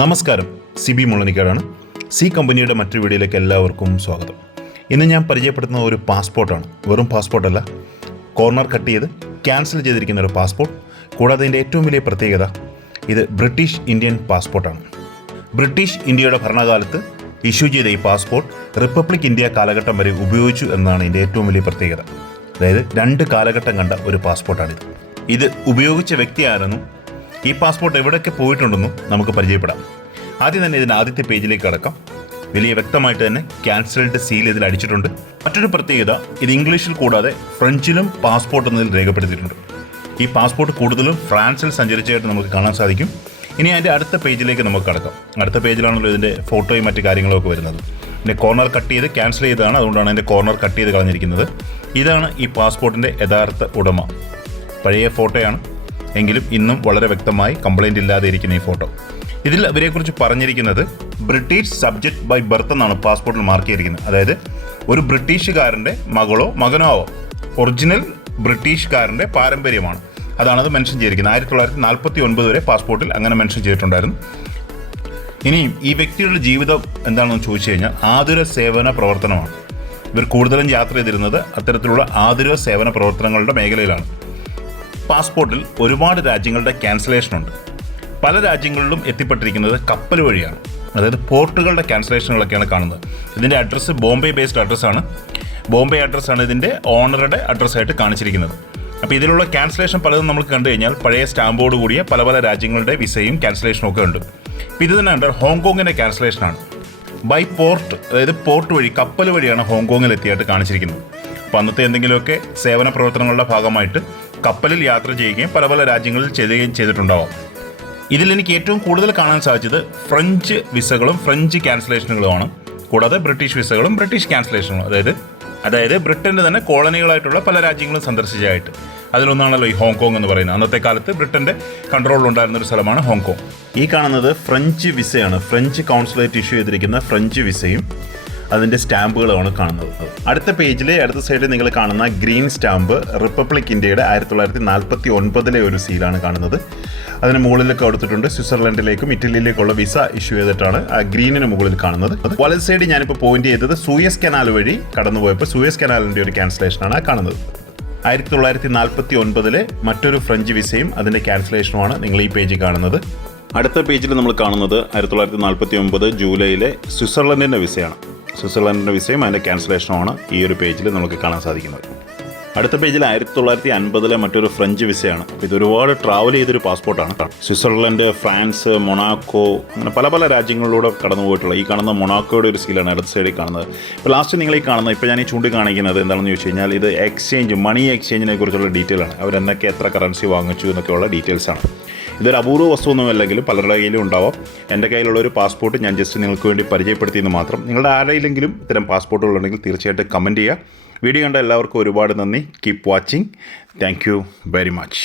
നമസ്കാരം. C B മുള്ളനിക്കാടാണ്. C കമ്പനിയുടെ മറ്റൊരു വീഡിയോയിലേക്ക് എല്ലാവർക്കും സ്വാഗതം. ഇന്ന് ഞാൻ പരിചയപ്പെടുത്തുന്ന ഒരു പാസ്പോർട്ടാണ്. വെറും പാസ്പോർട്ടല്ല. കോർണർ കട്ട് ചെയ്ത് ക്യാൻസൽ ചെയ്തിരിക്കുന്ന ഒരു പാസ്പോർട്ട്. കൂടാതെ ഇതിന്റെ ഏറ്റവും വലിയ പ്രത്യേകത ഇത് ബ്രിട്ടീഷ് ഇന്ത്യൻ പാസ്പോർട്ടാണ്. ബ്രിട്ടീഷ് ഇന്ത്യയുടെ ഭരണകാലത്ത് ഇഷ്യൂ ചെയ്ത ഈ പാസ്പോർട്ട് റിപ്പബ്ലിക് ഇന്ത്യ കാലഘട്ടം വരെ ഉപയോഗിച്ചു എന്നതാണ് ഇതിന്റെ ഏറ്റവും വലിയ പ്രത്യേകത. അതായത് രണ്ട് കാലഘട്ടം കണ്ട ഒരു പാസ്പോർട്ടാണിത്. ഇത് ഉപയോഗിച്ച വ്യക്തി ആരെന്നും ഈ പാസ്പോർട്ട് എവിടെയൊക്കെ പോയിട്ടുണ്ടെന്നും നമുക്ക് പരിചയപ്പെടാം. ആദ്യം തന്നെ ഇതിന്റെ ആദ്യത്തെ പേജിലേക്ക് കടക്കാം. വലിയ വ്യക്തമായിട്ട് തന്നെ ക്യാൻസൽഡ് സീൽ ഇതിൽ അടിച്ചിട്ടുണ്ട്. മറ്റൊരു പ്രത്യേകത ഇത് ഇംഗ്ലീഷിൽ കൂടാതെ ഫ്രഞ്ചിലും പാസ്പോർട്ട് എന്നതിൽ രേഖപ്പെടുത്തിയിട്ടുണ്ട്. ഈ പാസ്പോർട്ട് കൂടുതലും ഫ്രാൻസിൽ സഞ്ചരിച്ചതായിട്ട് നമുക്ക് കാണാൻ സാധിക്കും. ഇനി അതിന്റെ അടുത്ത പേജിലേക്ക് നമുക്ക് കടക്കാം. അടുത്ത പേജിലാണല്ലോ ഇതിന്റെ ഫോട്ടോയും മറ്റു കാര്യങ്ങളൊക്കെ വരുന്നത്. ഇതിന്റെ കോർണർ കട്ട് ചെയ്ത് ക്യാൻസൽ ചെയ്തതാണ്. അതുകൊണ്ടാണ് അതിന്റെ കോർണർ കട്ട് ചെയ്ത് കളഞ്ഞിരിക്കുന്നത്. ഇതാണ് ഈ പാസ്പോർട്ടിന്റെ യഥാർത്ഥ ഉടമ. പഴയ ഫോട്ടോയാണ്. എങ്കിലും ഇന്നും വളരെ വ്യക്തമായി കംപ്ലൈന്റ് ഇല്ലാതെ ഇരിക്കുന്ന ഈ ഫോട്ടോ ഇതിൽ അവരെക്കുറിച്ച് പറഞ്ഞിരിക്കുന്നത് ബ്രിട്ടീഷ് സബ്ജക്ട് ബൈ ബർത്ത് എന്നാണ് പാസ്പോർട്ടിൽ മാർക്ക് ചെയ്തിരിക്കുന്നത്. അതായത് ഒരു ബ്രിട്ടീഷുകാരന്റെ മകളോ മകനോ ആവോ. ഒറിജിനൽ ബ്രിട്ടീഷുകാരന്റെ പാരമ്പര്യമാണ്. അതാണത് മെൻഷൻ ചെയ്തിരിക്കുന്നത്. ആയിരത്തി തൊള്ളായിരത്തി നാൽപ്പത്തി ഒൻപത് വരെ പാസ്പോർട്ടിൽ അങ്ങനെ മെൻഷൻ ചെയ്തിട്ടുണ്ടായിരുന്നു. ഇനിയും ഈ വ്യക്തിയുടെ ജീവിതം എന്താണെന്ന് ചോദിച്ചു കഴിഞ്ഞാൽ ആതുര സേവന പ്രവർത്തനമാണ്. ഇവർ കൂടുതലും യാത്ര ചെയ്തിരുന്നത് അത്തരത്തിലുള്ള ആതുര സേവന പ്രവർത്തനങ്ങളുടെ മേഖലയിലാണ്. പാസ്പോർട്ടിൽ ഒരുപാട് രാജ്യങ്ങളുടെ ക്യാൻസലേഷൻ ഉണ്ട്. പല രാജ്യങ്ങളിലും എത്തിപ്പെട്ടിരിക്കുന്നത് കപ്പൽ വഴിയാണ്. അതായത് പോർട്ടുകളുടെ ക്യാൻസലേഷനുകളൊക്കെയാണ് കാണുന്നത്. ഇതിന്റെ അഡ്രസ്സ് ബോംബെ ബേസ്ഡ് അഡ്രസ്സാണ് ബോംബെ അഡ്രസ്സാണ് ഇതിന്റെ ഓണറുടെ അഡ്രസ്സായിട്ട് കാണിച്ചിരിക്കുന്നത്. അപ്പോൾ ഇതിലുള്ള ക്യാൻസലേഷൻ പലതും നമ്മൾ കണ്ടു കഴിഞ്ഞാൽ പഴയ സ്റ്റാമ്പോട് കൂടിയ പല പല രാജ്യങ്ങളുടെ വിസയും ക്യാൻസലേഷനും ഒക്കെ ഉണ്ട്. അപ്പോൾ ഇത് തന്നെ ഉണ്ട് ഹോങ്കോങ്ങിന്റെ ക്യാൻസലേഷനാണ് ബൈ പോർട്ട് അതായത് പോർട്ട് വഴി കപ്പൽ വഴിയാണ് ഹോങ്കോങ്ങിൽ എത്തിയായിട്ട് കാണിച്ചിരിക്കുന്നത്. അപ്പോൾ അന്നത്തെ എന്തെങ്കിലുമൊക്കെ സേവന പ്രവർത്തനങ്ങളുടെ ഭാഗമായിട്ട് കപ്പലിൽ യാത്ര ചെയ്യുകയും പല പല രാജ്യങ്ങളിൽ ചെയ്യുകയും ചെയ്തിട്ടുണ്ടാവും. ഇതിൽ എനിക്ക് ഏറ്റവും കൂടുതൽ കാണാൻ സാധിച്ചത് ഫ്രഞ്ച് വിസകളും ഫ്രഞ്ച് ക്യാൻസലേഷനുകളുമാണ്. കൂടാതെ ബ്രിട്ടീഷ് വിസകളും ബ്രിട്ടീഷ് ക്യാൻസലേഷനുകളും. അതായത് അതായത് ബ്രിട്ടന്റെ തന്നെ കോളനികളായിട്ടുള്ള പല രാജ്യങ്ങളും സന്ദർശിച്ചതായിട്ട്. അതിലൊന്നാണല്ലോ ഈ ഹോങ്കോങ് എന്ന് പറയുന്നത്. അന്നത്തെ കാലത്ത് ബ്രിട്ടന്റെ കൺട്രോളിലുണ്ടായിരുന്ന ഒരു സ്ഥലമാണ് ഹോങ്കോങ്. ഈ കാണുന്നത് ഫ്രഞ്ച് വിസയാണ്. ഫ്രഞ്ച് കൗൺസിലേറ്റ് ഇഷ്യൂ ചെയ്തിരിക്കുന്ന ഫ്രഞ്ച് വിസയും അതിന്റെ സ്റ്റാമ്പുകളാണ് കാണുന്നത്. അടുത്ത പേജിൽ അടുത്ത സൈഡിൽ നിങ്ങൾ കാണുന്ന ഗ്രീൻ സ്റ്റാമ്പ് റിപ്പബ്ലിക് ഇന്ത്യയുടെ ആയിരത്തി തൊള്ളായിരത്തി നാൽപ്പത്തി ഒൻപതിലെ ഒരു സീലാണ് കാണുന്നത്. അതിന് മുകളിലൊക്കെ കൊടുത്തിട്ടുണ്ട് സ്വിറ്റ്സർലൻഡിലേക്കും ഇറ്റലിയിലേക്കുള്ള വിസ ഇഷ്യൂ ചെയ്തിട്ടാണ് ആ ഗ്രീനിന് മുകളിൽ കാണുന്നത്. വലത് സൈഡ് ഞാനിപ്പോൾ പോയിന്റ് ചെയ്തത് സൂയസ് കനാൽ വഴി കടന്നുപോയപ്പോൾ സൂയസ് കനാലിന്റെ ഒരു ക്യാൻസലേഷനാണ് കാണുന്നത് ആയിരത്തി തൊള്ളായിരത്തി നാൽപ്പത്തി ഒൻപതിലെ മറ്റൊരു ഫ്രഞ്ച് വിസയും അതിന്റെ ക്യാൻസലേഷനുമാണ് നിങ്ങൾ ഈ പേജിൽ കാണുന്നത്. അടുത്ത പേജിൽ നമ്മൾ കാണുന്നത് ആയിരത്തി തൊള്ളായിരത്തി നാൽപ്പത്തി ഒമ്പത് ജൂലൈയിലെ സ്വിറ്റ്സർലൻഡിന്റെ വിസയാണ്. സ്വിറ്റ്സർലൻഡിന്റെ വിസയും അതിന്റെ ക്യാൻസലേഷനുമാണ് ഈ ഒരു പേജിൽ നമുക്ക് കാണാൻ സാധിക്കുന്നത്. അടുത്ത പേജിൽ ആയിരത്തി തൊള്ളായിരത്തി അൻപതിലെ മറ്റൊരു ഫ്രഞ്ച് വിസയാണ്. ഇത് ഒരുപാട് ട്രാവൽ ചെയ്തൊരു പാസ്പോർട്ടാണ് സ്വിറ്റ്സർലൻഡ് ഫ്രാൻസ് മൊണാക്കോ അങ്ങനെ പല പല രാജ്യങ്ങളിലൂടെ കടന്നു പോയിട്ടുള്ള ഈ കാണുന്ന മൊണാക്കോയുടെ ഒരു സീലാണ് അടുത്ത സൈഡിൽ കാണുന്നത്. ഇപ്പോൾ ലാസ്റ്റ് നിങ്ങൾ ഈ കാണുന്നത് ഇപ്പോൾ ഞാൻ ഈ ചൂണ്ടിക്കാണിക്കുന്നത് എന്താണെന്ന് ചോദിച്ചു കഴിഞ്ഞാൽ ഇത് എക്സ്ചേഞ്ച് മണി എക്സ്ചേഞ്ചിനെ കുറിച്ചുള്ള ഡീറ്റെയിൽ ആണ്. അവരെന്നൊക്കെ എത്ര കറൻസി വാങ്ങിച്ചു എന്നൊക്കെയുള്ള ഡീറ്റെയിൽസ് ആണ്. ഇതൊരു അപൂർവ വസ്തുവൊന്നുമല്ലെങ്കിലും പലരുടെ കയ്യിലും ഉണ്ടാവാം. എന്റെ കയ്യിലുള്ള ഒരു പാസ്പോർട്ട് ഞാൻ ജസ്റ്റ് നിങ്ങൾക്ക് വേണ്ടി പരിചയപ്പെടുത്തിയെന്ന് മാത്രം. നിങ്ങളുടെ ആരെയിലെങ്കിലും ഇത്തരം പാസ്പോർട്ടുകൾ ഉണ്ടെങ്കിൽ തീർച്ചയായിട്ടും കമന്റ് ചെയ്യുക. വീഡിയോ കണ്ട എല്ലാവർക്കും ഒരുപാട് നന്ദി. Keep watching thank very much